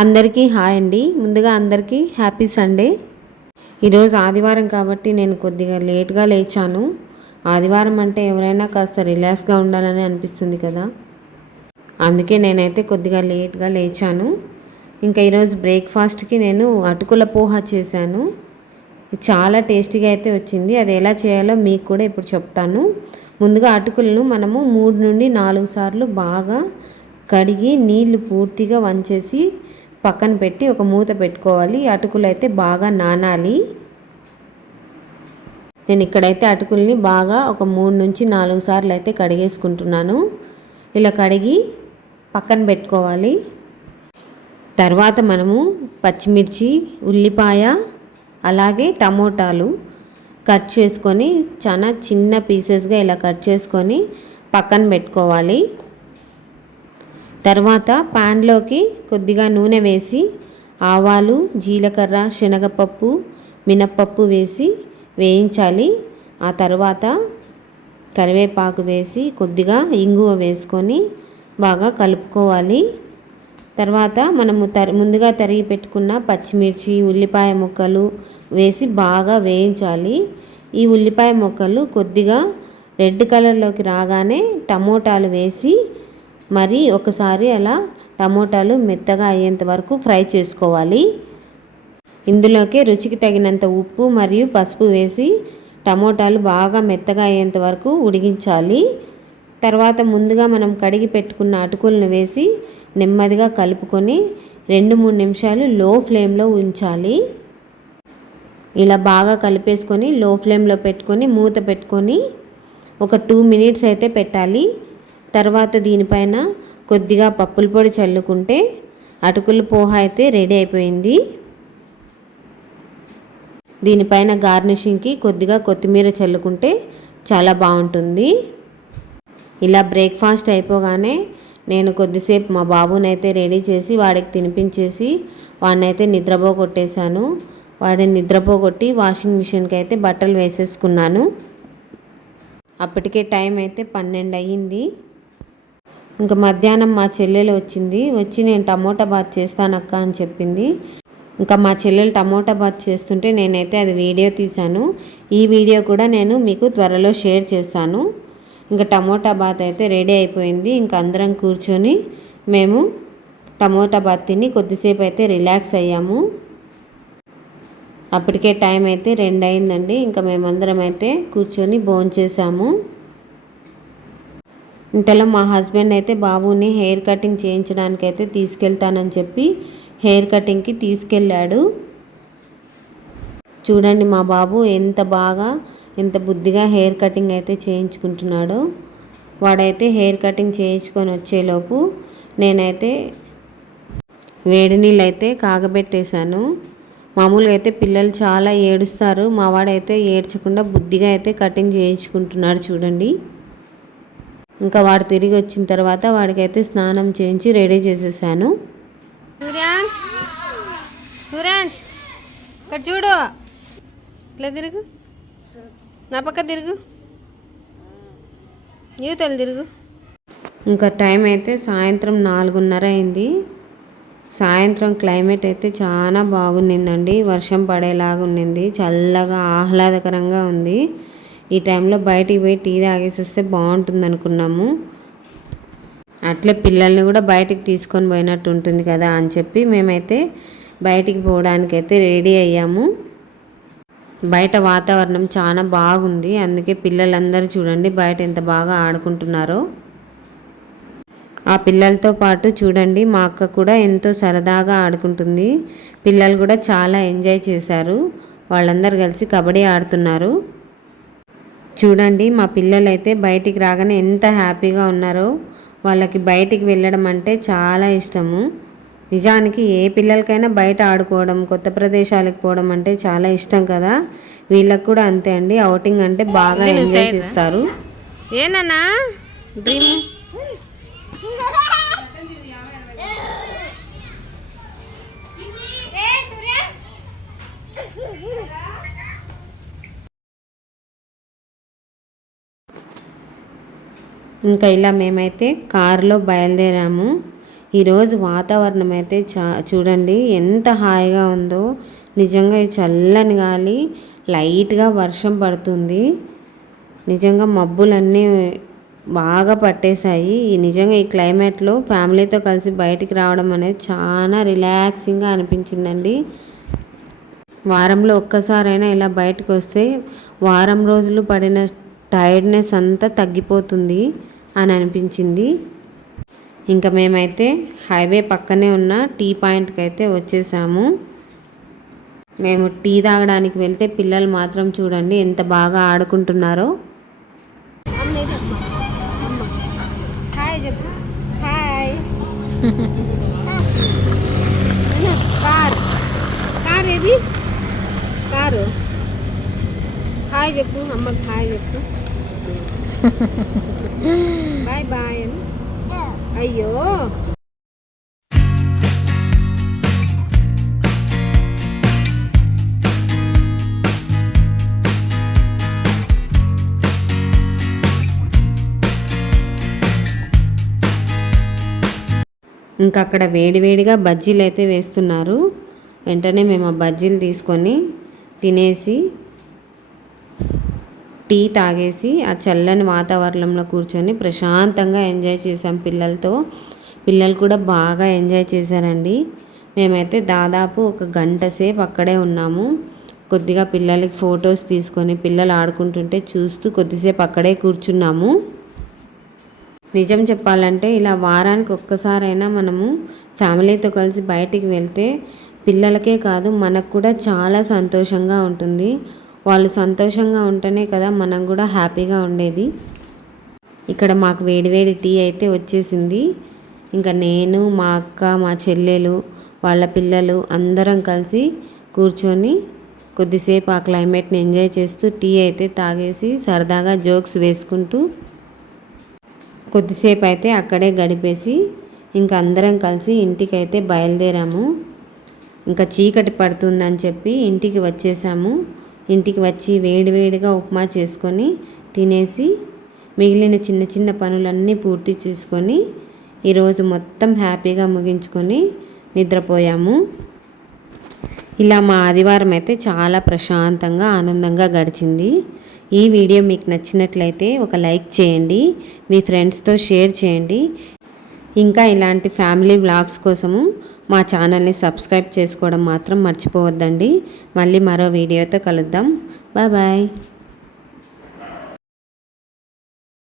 అందరికీ హాయ్ అండి. ముందుగా అందరికీ హ్యాపీ సండే. ఈరోజు ఆదివారం కాబట్టి నేను కొద్దిగా లేట్గా లేచాను. ఆదివారం అంటే ఎవరైనా కాస్త రిలాక్స్గా ఉండాలని అనిపిస్తుంది కదా, అందుకే నేనైతే కొద్దిగా లేట్గా లేచాను. ఇంకా ఈరోజు బ్రేక్ఫాస్ట్కి నేను అటుకుల పోహ చేశాను. చాలా టేస్టీగా అయితే వచ్చింది. అది ఎలా చేయాలో మీకు కూడా ఇప్పుడు చెప్తాను. ముందుగా అటుకులను మనము 3 నుండి 4 సార్లు బాగా కడిగి నీళ్లు పూర్తిగా వంచేసి పక్కన పెట్టి ఒక మూత పెట్టుకోవాలి. అటుకులు అయితే బాగా నానాలి. నేను ఇక్కడైతే అటుకుల్ని బాగా ఒక 3 నుంచి 4 సార్లు అయితే కడిగేసుకుంటున్నాను. ఇలా కడిగి పక్కన పెట్టుకోవాలి. తర్వాత మనము పచ్చిమిర్చి, ఉల్లిపాయ, అలాగే టమోటాలు కట్ చేసుకొని చాలా చిన్న పీసెస్గా ఇలా కట్ చేసుకొని పక్కన పెట్టుకోవాలి. తర్వాత ప్యాన్లోకి కొద్దిగా నూనె వేసి ఆవాలు, జీలకర్ర, శనగపప్పు, మినప్పప్పు వేసి వేయించాలి. ఆ తర్వాత కరివేపాకు వేసి కొద్దిగా ఇంగువ వేసుకొని బాగా కలుపుకోవాలి. తర్వాత మనము ముందుగా తరిగి పెట్టుకున్న పచ్చిమిర్చి, ఉల్లిపాయ ముక్కలు వేసి బాగా వేయించాలి. ఈ ఉల్లిపాయ ముక్కలు కొద్దిగా రెడ్ కలర్లోకి రాగానే టమోటాలు వేసి మరి ఒకసారి అలా టమోటాలు మెత్తగా అయ్యేంత వరకు ఫ్రై చేసుకోవాలి. ఇందులోకి రుచికి తగినంత ఉప్పు మరియు పసుపు వేసి టమోటాలు బాగా మెత్తగా అయ్యేంత వరకు ఉడికించాలి. తర్వాత ముందుగా మనం కడిగి పెట్టుకున్న అటుకులను వేసి నెమ్మదిగా కలుపుకొని 2-3 నిమిషాలు లో ఫ్లేమ్లో ఉంచాలి. ఇలా బాగా కలిపేసుకొని లో ఫ్లేమ్లో పెట్టుకొని మూత పెట్టుకొని ఒక 2 మినిట్స్ అయితే పెట్టాలి. తర్వాత దీనిపైన కొద్దిగా పప్పుల పొడి చల్లుకుంటే అటుకుల పోహ అయితే రెడీ అయిపోయింది. దీనిపైన గార్నిషింగ్కి కొద్దిగా కొత్తిమీర చల్లుకుంటే చాలా బాగుంటుంది. ఇలా బ్రేక్ఫాస్ట్ అయిపోగానే నేను కొద్దిసేపు మా బాబునైతే రెడీ చేసి వాడికి తినిపించేసి వాడినైతే నిద్రపోగొట్టేశాను. వాడిని నిద్రపోగొట్టి వాషింగ్ మిషన్కి అయితే బట్టలు వేసేసుకున్నాను. అప్పటికే టైం అయితే 12 అయ్యింది. ఇంకా మధ్యాహ్నం మా చెల్లెలు వచ్చి నేను టమోటా బాత్ చేస్తానక్క అని చెప్పింది. ఇంకా మా చెల్లెలు టమోటా బాత్ చేస్తుంటే నేనైతే అది వీడియో తీశాను. ఈ వీడియో కూడా నేను మీకు త్వరలో షేర్ చేస్తాను. ఇంకా టమోటా బాత్ అయితే రెడీ అయిపోయింది. ఇంకా అందరం కూర్చొని మేము టమోటా బాత్ తిని కొద్దిసేపు అయితే రిలాక్స్ అయ్యాము. అప్పటికే టైం అయితే 2 అయిందండి. ఇంకా మేమందరం అయితే కూర్చొని భోంచేసాము. ఇంతలో మా హస్బెండ్ అయితే బాబుని హెయిర్ కటింగ్ చేయించడానికి అయితే తీసుకెళ్తానని చెప్పి హెయిర్ కటింగ్కి తీసుకెళ్ళాడు. చూడండి మా బాబు ఎంత బుద్ధిగా హెయిర్ కటింగ్ అయితే చేయించుకుంటున్నాడు. వాడైతే హెయిర్ కటింగ్ చేయించుకొని వచ్చేలోపు నేనైతే వేడి నీళ్ళు అయితే కాగబెట్టేశాను. మామూలుగా అయితే పిల్లలు చాలా ఏడుస్తారు. మా వాడైతే ఏడ్చకుండా బుద్ధిగా అయితే కటింగ్ చేయించుకుంటున్నాడు చూడండి. ఇంకా వాడు తిరిగి వచ్చిన తర్వాత వాడికైతే స్నానం చేయించి రెడీ చేసేసాను. సూర్యాంష్ ఇక్కడ చూడు, ఇట్లా తిరుగు, నా పక్క తిరుగు, యూతలు తిరుగు. ఇంకా టైం అయితే సాయంత్రం 4:30 అయింది. సాయంత్రం క్లైమేట్ అయితే చాలా బాగుండిందండి. వర్షం పడేలాగా ఉండింది. చల్లగా ఆహ్లాదకరంగా ఉంది. ఈ టైంలో బయటికి పోయి టీ తాగేసి వస్తే బాగుంటుంది అనుకున్నాము. అట్లే పిల్లల్ని కూడా బయటికి తీసుకొని పోయినట్టు ఉంటుంది కదా అని చెప్పి మేమైతే బయటికి పోవడానికి అయితే రెడీ అయ్యాము. బయట వాతావరణం చాలా బాగుంది. అందుకే పిల్లలందరూ చూడండి బయట ఎంత బాగా ఆడుకుంటున్నారో. ఆ పిల్లలతో పాటు చూడండి మా అక్క కూడా ఎంతో సరదాగా ఆడుకుంటుంది. పిల్లలు కూడా చాలా ఎంజాయ్ చేశారు. వాళ్ళందరూ కలిసి కబడ్డీ ఆడుతున్నారు. చూడండి మా పిల్లలైతే బయటికి రాగానే ఎంత హ్యాపీగా ఉన్నారో. వాళ్ళకి బయటికి వెళ్ళడం అంటే చాలా ఇష్టము. నిజానికి ఏ పిల్లలకైనా బయట ఆడుకోవడం, కొత్త ప్రదేశాలకు పోవడం అంటే చాలా ఇష్టం కదా. వీళ్ళకి కూడా అంతే అండి. అవుటింగ్ అంటే బాగా ఎంజాయ్ చేస్తారు. ఏనన్నా డ్రీమ్ ఇంకా ఇలా మేమైతే కారులో బయలుదేరాము. ఈరోజు వాతావరణం అయితే చూడండి ఎంత హాయిగా ఉందో. నిజంగా ఈ చల్లని గాలి, లైట్గా వర్షం పడుతుంది. నిజంగా మబ్బులన్నీ బాగా పట్టేశాయి. నిజంగా ఈ క్లైమేట్లో ఫ్యామిలీతో కలిసి బయటికి రావడం అనేది చాలా రిలాక్సింగ్గా అనిపించిందండి. వారంలో ఒక్కసారైనా ఇలా బయటకు వస్తే వారం రోజులు పడిన టైర్డ్నెస్ అంతా తగ్గిపోతుంది అని అనిపించింది. ఇంకా మేమైతే హైవే పక్కనే ఉన్న టీ పాయింట్కి అయితే వచ్చేసాము. మేము టీ తాగడానికి వెళ్తే పిల్లలు మాత్రం చూడండి ఎంత బాగా ఆడుకుంటున్నారో. హాయ్ చెప్పు. హాయ్. కార్ ఏది? కారు. హాయ్ చెప్పు అమ్మకి. హాయ్ చెప్పు. బాయ్ బాయ్ అని. అయ్యో ఇంకా అక్కడ వేడివేడిగా బజ్జీలు అయితే వేస్తున్నారు. వెంటనే మేము ఆ బజ్జీలు తీసుకొని తినేసి టీ తాగేసి ఆ చల్లని వాతావరణంలో కూర్చొని ప్రశాంతంగా ఎంజాయ్ చేసాం పిల్లలతో. పిల్లలు కూడా బాగా ఎంజాయ్ చేశారండి. మేమైతే దాదాపు 1 గంట సేపు అక్కడే ఉన్నాము. కొద్దిగా పిల్లలకి ఫొటోస్ తీసుకొని పిల్లలు ఆడుకుంటుంటే చూస్తూ కొద్దిసేపు అక్కడే కూర్చున్నాము. నిజం చెప్పాలంటే ఇలా వారానికి ఒక్కసారైనా మనము ఫ్యామిలీతో కలిసి బయటికి వెళ్తే పిల్లలకే కాదు మనకు కూడా చాలా సంతోషంగా ఉంటుంది. వాళ్ళు సంతోషంగా ఉంటేనే కదా మనం కూడా హ్యాపీగా ఉండేది. ఇక్కడ మాకు వేడివేడి టీ అయితే వచ్చేసింది. ఇంకా నేను, మా అక్క, మా చెల్లెలు, వాళ్ళ పిల్లలు అందరం కలిసి కూర్చొని కొద్దిసేపు ఆ క్లైమేట్ని ఎంజాయ్ చేస్తూ టీ అయితే తాగేసి సరదాగా జోక్స్ వేసుకుంటూ కొద్దిసేపు అయితే అక్కడే గడిపేసి ఇంకా అందరం కలిసి ఇంటికైతే బయలుదేరాము. ఇంకా చీకటి పడుతుందని చెప్పి ఇంటికి వచ్చేసాము. ఇంటికి వచ్చి వేడివేడిగా ఉప్మా చేసుకొని తినేసి మిగిలిన చిన్న చిన్న పనులన్నీ పూర్తి చేసుకొని ఈరోజు మొత్తం హ్యాపీగా ముగించుకొని నిద్రపోయాము. ఇలా మా ఆదివారం అయితే చాలా ప్రశాంతంగా ఆనందంగా గడిచింది. ఈ వీడియో మీకు నచ్చినట్లయితే ఒక లైక్ చేయండి, మీ ఫ్రెండ్స్తో షేర్ చేయండి. ఇంకా ఇలాంటి ఫ్యామిలీ వ్లాగ్స్ కోసము మా ఛానల్ని సబ్స్క్రైబ్ చేసుకోవడం మాత్రం మర్చిపోవద్దండి. మళ్ళీ మరో వీడియోతో కలుద్దాం. Bye bye.